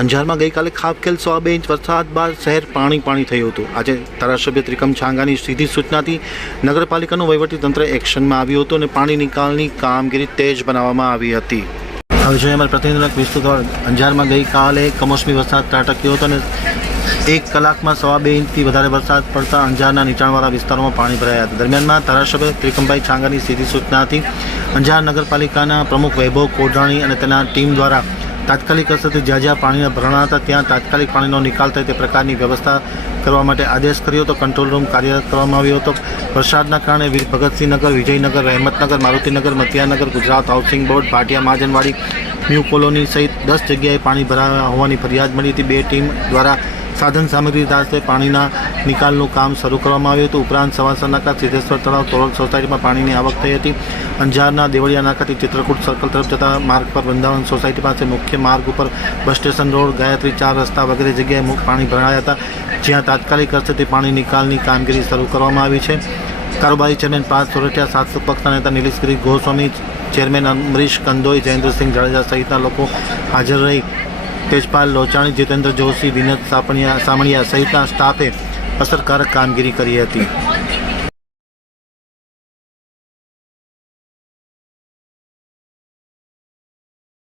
અંજારમાં ગઈકાલે ખાબકેલ સો બે ઇંચ વરસાદ બાદ શહેર પાણી પાણી થયું હતું. આજે ધારાસભ્ય ત્રિકમ છાંગાની સીધી સૂચનાથી નગરપાલિકાનું વહીવટીતંત્ર એક્શનમાં આવ્યું હતું અને પાણી નિકાલની કામગીરી તેજ બનાવવામાં આવી હતી. હવે જોઈએ અમારા પ્રતિનિધિ વિસ્તૃત અંજારમાં ગઈકાલે કમોસમી વરસાદ ત્રાટક્યો હતો અને એક કલાકમાં સવા બે ઇંચથી વધારે વરસાદ પડતા અંજારના નીચાણવાળા વિસ્તારોમાં પાણી ભરાયા હતા. દરમિયાનમાં ધારાસભ્ય ત્રિકમભાઈ છાંગાની સીધી સૂચનાથી અંજાર નગરપાલિકાના પ્રમુખ વૈભવ કોઢાણી અને તેના ટીમ દ્વારા તાત્કાલિક અસરથી જ્યાં જ્યાં પાણીના ભરણા હતા, ત્યાં તાત્કાલિક પાણીનો નિકાલ થાય તે પ્રકારની વ્યવસ્થા કરવા માટે આદેશ કર્યો હતો. કંટ્રોલ રૂમ કાર્યરત કરવામાં આવ્યો હતો. વરસાદના કારણે Veer Bhagatsinhnagar Vijaynagar, Rahematnagar, Marutinagar, Matiyanagar, Gujarat housing board, Bhatia Mahajanwadi, new colony સહિત દસ જગ્યાએ પાણી ભરાયા હોવાની ફરિયાદ મળી હતી. બે ટીમ દ્વારા સાધન સામગ્રી સાથે પાણીના નિકાલનું કામ શરૂ કરવામાં આવ્યું હતું. ઉપરાંત સવાસર નાકા સિદ્ધેશ્વર તળાવ તોરલ સોસાયટીમાં પાણીની આવક થઈ હતી. અંજારના દેવળિયા નાકાથી ચિત્રકૂટ સર્કલ તરફ જતા માર્ગ પર વૃંદાવન સોસાયટી પાસે મુખ્ય માર્ગ ઉપર બસ સ્ટેશન, રોડ, ગાયત્રી, ચાર રસ્તા વગેરે જગ્યાએ પાણી ભરાયા હતા. જ્યાં તાત્કાલિક અસરથી પાણી નિકાલની કામગીરી શરૂ કરવામાં આવી છે. કારોબારી ચેરમેન પાર્થ સોરઠિયા સાતસો પક્ષના નેતા નિલેશગીરી ગોસ્વામી, ચેરમેન અમરીશ કંદોઈ, જયેન્દ્રસિંહ જાડેજા સહિતના લોકો હાજર રહી. તેજપાલ લોચાણી જીતેન્દ્ર જોશી વિનોદ સાપણિયા સામણિયા સહિતના સ્ટાફે અસરકારક કામગીરી કરી હતી.